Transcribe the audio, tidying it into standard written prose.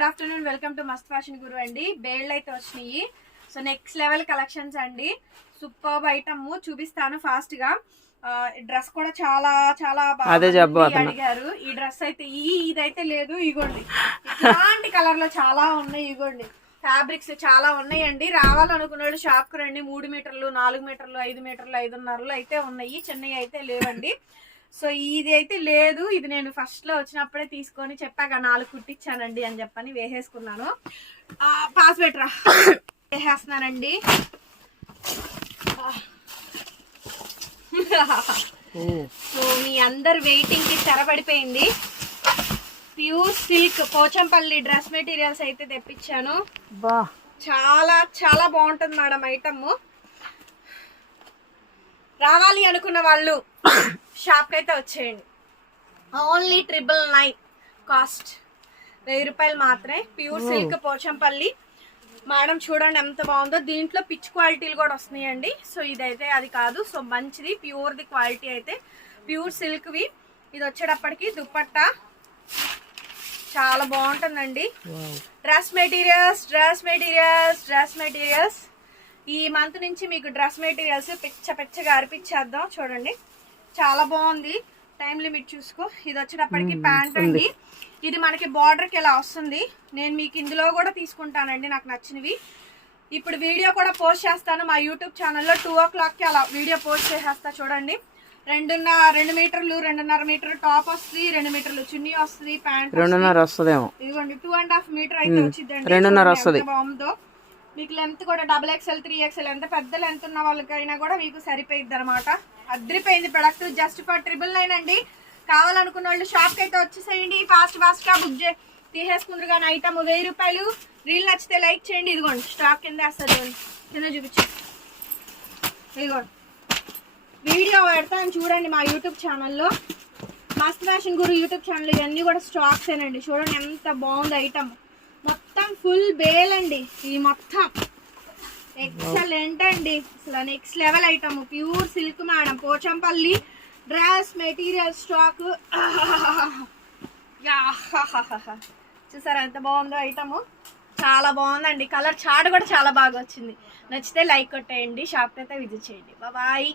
Good afternoon, welcome to మస్త్ fashion గురు అండి. బేళ్ళు అయితే వచ్చినాయి. సో నెక్స్ట్ లెవెల్ కలెక్షన్స్ అండి. సూపర్బ్ ఐటమ్ చూపిస్తాను ఫాస్ట్ గా. డ్రెస్ కూడా చాలా చాలా బాగా అడిగారు. ఈ డ్రెస్ అయితే ఇదైతే లేదు, ఇగోండి ఇలాంటి కలర్ లో చాలా ఉన్నాయి. ఇగోండి ఫ్యాబ్రిక్స్ చాలా ఉన్నాయండి. రావాలనుకున్న వాళ్ళు షాప్ కు రండి. 3 మీటర్లు 4 మీటర్లు 5 మీటర్లు 5.5 అయితే ఉన్నాయి. చిన్నవి అయితే లేవండి. సో ఇది అయితే లేదు. ఇది నేను ఫస్ట్ లో వచ్చినప్పుడే తీసుకొని చెప్పాక 4 కుట్టించానండి అని చెప్పని వేసేసుకున్నాను. పాస్ బెటరా వేసేస్తున్నానండి. సో మీ అందరు వెయిటింగ్ కి తెరపడిపోయింది. Pure silk Pochampally dress materials అయితే తెప్పించాను. చాలా చాలా బాగుంటుంది మేడం ఐటమ్. రావాలి అనుకున్న వాళ్ళు షాప్ కి అయితే వచ్చేయండి. ఓన్లీ 999 కాస్ట్, 1000 రూపాయలు మాత్రమే. ప్యూర్ సిల్క్ పోచంపల్లి మేడం చూడండి ఎంత బాగుందో. దీంట్లో పిచ్ క్వాలిటీలు కూడా వస్తున్నాయండి. సో ఇదైతే అది కాదు. సో మంచిది ప్యూర్ ది క్వాలిటీ అయితే ప్యూర్ సిల్క్ వి. ఇది వచ్చేటప్పటికి దుపట్టా చాలా బాగుంటుందండి. Dress materials dress materials dress materials ఈ మంత్ నుంచి మీకు డ్రెస్ మెటీరియల్స్ పిచ్చగా అరిపించేద్దాం. చూడండి చాలా బాగుంది. టైం లిమిట్ చూసుకో. ఇది వచ్చేటప్పటికి ప్యాంట్ అండి. ఇది మనకి బార్డర్కి ఇలా వస్తుంది. నేను మీకు ఇందులో కూడా తీసుకుంటానండి నాకు నచ్చినవి. ఇప్పుడు వీడియో కూడా పోస్ట్ చేస్తాను మా యూట్యూబ్ ఛానల్లో. 2 o'clockకి అలా వీడియో పోస్ట్ చేసేస్తా. చూడండి 2 మీటర్లు 2.5 మీటర్ టాప్ వస్తుంది, 2 మీటర్లు చున్నీ వస్తుంది, ప్యాంట్ 2.5 వస్తుందేమో. ఇదిగోండి 2.5 మీటర్ అయితే వచ్చిందండి. 2.5 వస్తుంది. బాగుందో మీకు లెంత్ కూడా XXL 3XL ఎంత పెద్ద లెంత్ ఉన్న వాళ్ళకైనా కూడా మీకు సరిపోయిద్ది అనమాట. అద్రిపోయింది ప్రొడక్ట్. జస్ట్ ఫర్ 999 అండి. కావాలనుకున్న వాళ్ళు షాప్ కి అయితే వచ్చేసేయండి. ఫాస్ట్ గా బుక్ తీసేసుకుందరు కానీ ఐటమ్ 1000 రూపాయలు. రీల్ నచ్చితే లైక్ చేయండి. ఇదిగోండి స్టాక్ కింద వేస్తుంది, కింద చూపించు. ఇదిగోండి వీడియో పెడతాను చూడండి మా యూట్యూబ్ ఛానల్లో. మస్త్ ఫ్యాషన్ గురు యూట్యూబ్ ఛానల్. ఇవన్నీ కూడా స్టాక్స్ ఏనండి. చూడండి ఎంత బాగుంది ఐటమ్. మొత్తం ఫుల్ బేల్ అండి. ఇది మొత్తం ఎక్సలెంట్ అండి. అసలు next level item. Pure silk madam Pochampally dress material stock. చూసారా ఎంత బాగుందో ఐటమ్. చాలా బాగుందండి. కలర్ చార్ట్ కూడా చాలా బాగా వచ్చింది. నచ్చితే లైక్ కొట్టేయండి. షాప్ అయితే విజిట్ చేయండి. బాయ్.